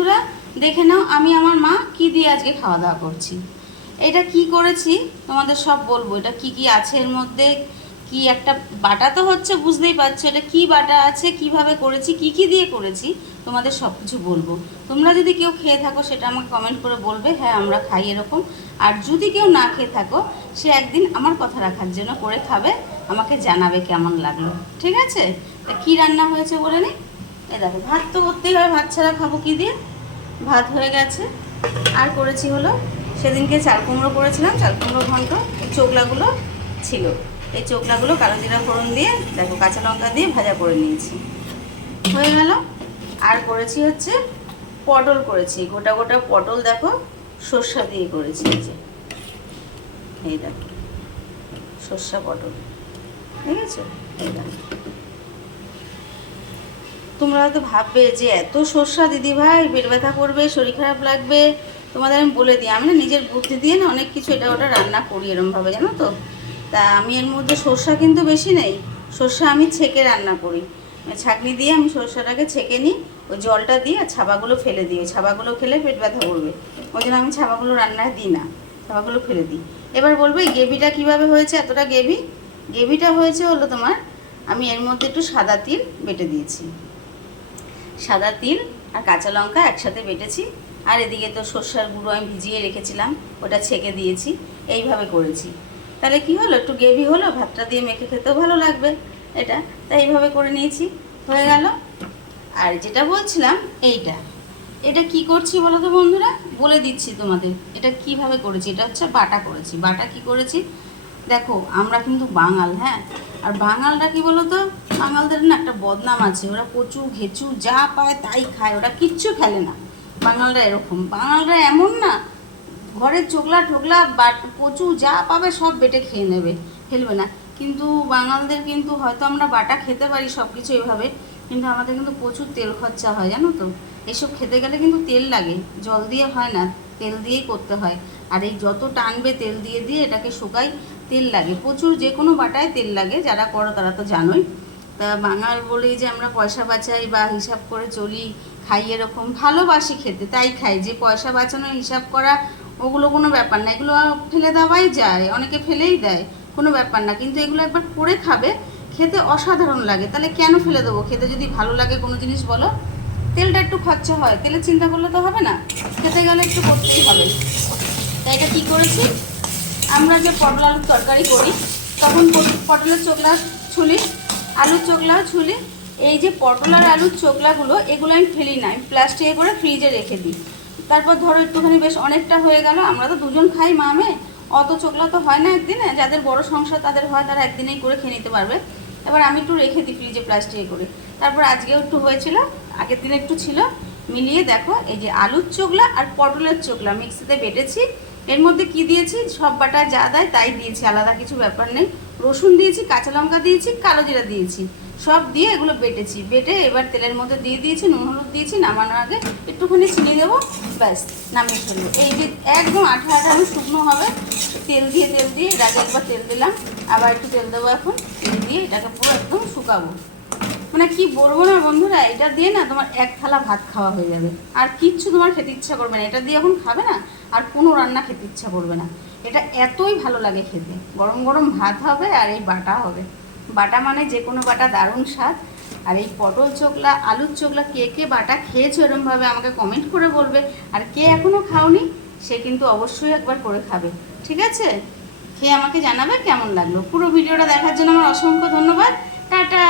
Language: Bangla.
বন্ধুরা, দেখে নাও আমি আমার মা কি দিয়ে আজকে খাওয়া দাওয়া করছি। এটা কি করেছি তোমাদের সব বলবো। এটা কি কি আছে এর মধ্যে, কি একটা বাটা তো হচ্ছে, বুঝতেই পারছো এটা কি বাটা আছে, কিভাবে করেছি, কি কি দিয়ে করেছি, তোমাদের সব কিছু বলবো। তোমরা যদি কেউ খেয়ে থাকো সেটা আমাকে কমেন্ট করে বলবে, হ্যাঁ আমরা খাই এরকম। আর যদি কেউ না খেয়ে থাকো, সে একদিন আমার কথা রাখার জন্য করে খাবে, আমাকে জানাবে কেমন লাগলো। ঠিক আছে? তা কী রান্না হয়েছে বলে নি। এ দেখো, ভাত তো করতেই হয়, ভাত ছাড়া খাবো কি দিয়ে। ভাত হয়ে গেছে। আর করেছি হলো, সেদিনকে চাল কুমড়ো করেছিলাম, চাল কুমড়ো ঘন্ট। এই চোকলাগুলো ছিল, এই চোকলাগুলো কালো জিরা ফোড়ন দিয়ে দেখো কাঁচা লঙ্কা দিয়ে ভাজা করে নিয়েছি, হয়ে গেল। আর করেছি হচ্ছে পটল করেছি, গোটা গোটা পটল দেখো সর্ষা দিয়ে করেছি। এই দেখো সর্ষা পটল, ঠিক আছে? এই দেখো, তোমরা হয়তো ভাববে যে এত সর্ষা দিদি ভাই পেট ব্যথা করবে, শরীর খারাপ লাগবে। তোমাদের আমি বলে দিই, আমি না নিজের বুদ্ধি দিয়ে না অনেক কিছু এটা ওটা রান্না করি এরমভাবে, জানো তো। তা আমি এর মধ্যে সর্ষা কিন্তু বেশি নেই, সর্ষা আমি ছেঁকে রান্না করি। ছাঁকনি দিয়ে আমি সর্ষাটাকে ছেঁকে নিই, ওই জলটা দিয়ে আর ছাবাগুলো ফেলে দিই। ওই ছাবাগুলো খেলে পেট ব্যথা করবে, ওই জন্য আমি ছাবাগুলো রান্নায় দিই না, ছাবাগুলো ফেলে দিই। এবার বলবো এই গ্রেভিটা কীভাবে হয়েছে, এতটা গ্রেভিটা হয়েছে হলো তোমার, আমি এর মধ্যে একটু সাদা তিল বেটে দিয়েছি, সাদা তিল আর কাঁচা লঙ্কা একসাথে বেটেছি। আর এদিকে তো সর্ষার গুঁড়ো আমি ভিজিয়ে রেখেছিলাম, ওটা ছেঁকে দিয়েছি। এইভাবে করেছি, তাহলে কি হলো, একটু গ্রেভি হলো, ভাতটা দিয়ে মেখে খেতেও ভালো লাগবে এটা। তাই এইভাবে করে নিয়েছি, হয়ে গেল। আর যেটা বলছিলাম, এটা কি করছি বলো তো বন্ধুরা, বলে দিচ্ছি তোমাদের এটা কিভাবে করেছি। এটা হচ্ছে বাটা করেছি। বাটা কি করেছি দেখো, আমরা কিন্তু বাঙাল, হ্যাঁ। আর বাঙালরা কি বলো তো, বাঙালদের না একটা বদনাম আছে, ওরা কচু ঘেচু যা পায় তাই খায়, ওরা কিচ্ছু খেলে না। বাঙালরা এরকম, বাঙালরা এমন না, ঘরের চোখলা ঠোকলা কচু যা পাবে সব বেটে খেয়ে নেবে, ফেলবে না। কিন্তু বাঙালদের কিন্তু হয়তো আমরা বাটা খেতে পারি সব কিছু এভাবে, কিন্তু আমাদের কিন্তু প্রচুর তেল খরচা হয়, জানো তো। এসব খেতে গেলে কিন্তু তেল লাগে, জল দিয়ে হয় না, তেল দিয়েই করতে হয়। আর এই যত টানবে তেল দিয়ে দিয়ে এটাকে শুকাই, তেল লাগে প্রচুর, যে কোনো বাটায় তেল লাগে, যারা করো তারা তো জানোই। তা বাঙাল বলেই যে আমরা পয়সা বাঁচাই বা হিসাব করে চলি, খাই এরকম, ভালোবাসি খেতে তাই খাই। যে পয়সা বাঁচানো হিসাব করা ওগুলো কোনো ব্যাপার না, এগুলো ফেলে দেওয়াই যায়, অনেকে ফেলেই দেয়, কোনো ব্যাপার না। কিন্তু এগুলো একবার করে খাবে, খেতে অসাধারণ লাগে। তাহলে কেন ফেলে দেবো, খেতে যদি ভালো লাগে কোনো জিনিস বলো। তেলটা একটু খরচা হয়, তেলের চিন্তা করলে তো হবে না, খেতে গেলে একটু করতেই হবে। তাই এটা কী করেছি, আমরা যে পটল আলুর তরকারি করি তখন পটলের চোখলা ছুলি, আলুর চোখলাও ছুলি। এই যে পটল আর আলুর চোখলাগুলো, এগুলো আমি ফেলি না, আমি প্লাস্টিকে করে ফ্রিজে রেখে দিই। তারপর ধরো একটুখানি বেশ অনেকটা হয়ে গেল, আমরা তো দুজন খাই মা মেয়ে, অত চোখলা তো হয় না একদিনে, যাদের বড় সংসার তাদের হয়, তারা একদিনেই করে খেয়ে নিতে পারবে। এবার আমি একটু রেখে দিই ফ্রিজে প্লাস্টিকে করে। তারপর আজকেও একটু হয়েছিল, আগের দিনে একটু ছিল, মিলিয়ে দেখো এই যে আলুর চোখলা আর পটলের চোখলা মিক্সিতে বেটেছি। এর মধ্যে কি দিয়েছি, সব বাটা যা দেয় তাই দিয়েছি, আলাদা কিছু ব্যাপার নেই। রসুন দিয়েছি, কাঁচা লঙ্কা দিয়েছি, কালো জিরা দিয়েছি, সব দিয়ে এগুলো বেটেছি। বেটে এবার তেলের মধ্যে দিয়ে দিয়েছি, নুন হলুদ দিয়েছি, নামানোর আগে একটুখানি চিনি দেবো, ব্যাস নামিয়ে ফেলবো। এই যে একদম আঠা আঠা শুকনো হবে, তেল দিয়ে এর আগে একবার তেল দিলাম, আবার একটু তেল দেবো এখন, তেল দিয়ে এটাকে পুরো একদম শুকাবো। মানে কি বলবো না বন্ধুরা, এটা দিয়ে না তোমার এক থালা ভাত খাওয়া হয়ে যাবে, আর কিচ্ছু তোমার খেতে ইচ্ছা করবে না। এটা দিয়ে এখন খাবে না, আর কোনো রান্না খেতে ইচ্ছা করবে না। এটা এতই ভালো লাগে খেতে, গরম গরম ভাত হবে আর এই বাটা হবে। বাটা মানে যে কোনো বাটা দারুণ স্বাদ। আর এই পটল চোখলা আলুর চোখলা কে কে বাটা খেয়েছো এরমভাবে আমাকে কমেন্ট করে বলবে। আর কে এখনও খাওনি সে কিন্তু অবশ্যই একবার করে খাবে, ঠিক আছে? খেয়ে আমাকে জানাবে কেমন লাগলো। পুরো ভিডিওটা দেখার জন্য আমার অসংখ্য ধন্যবাদ। টাটা।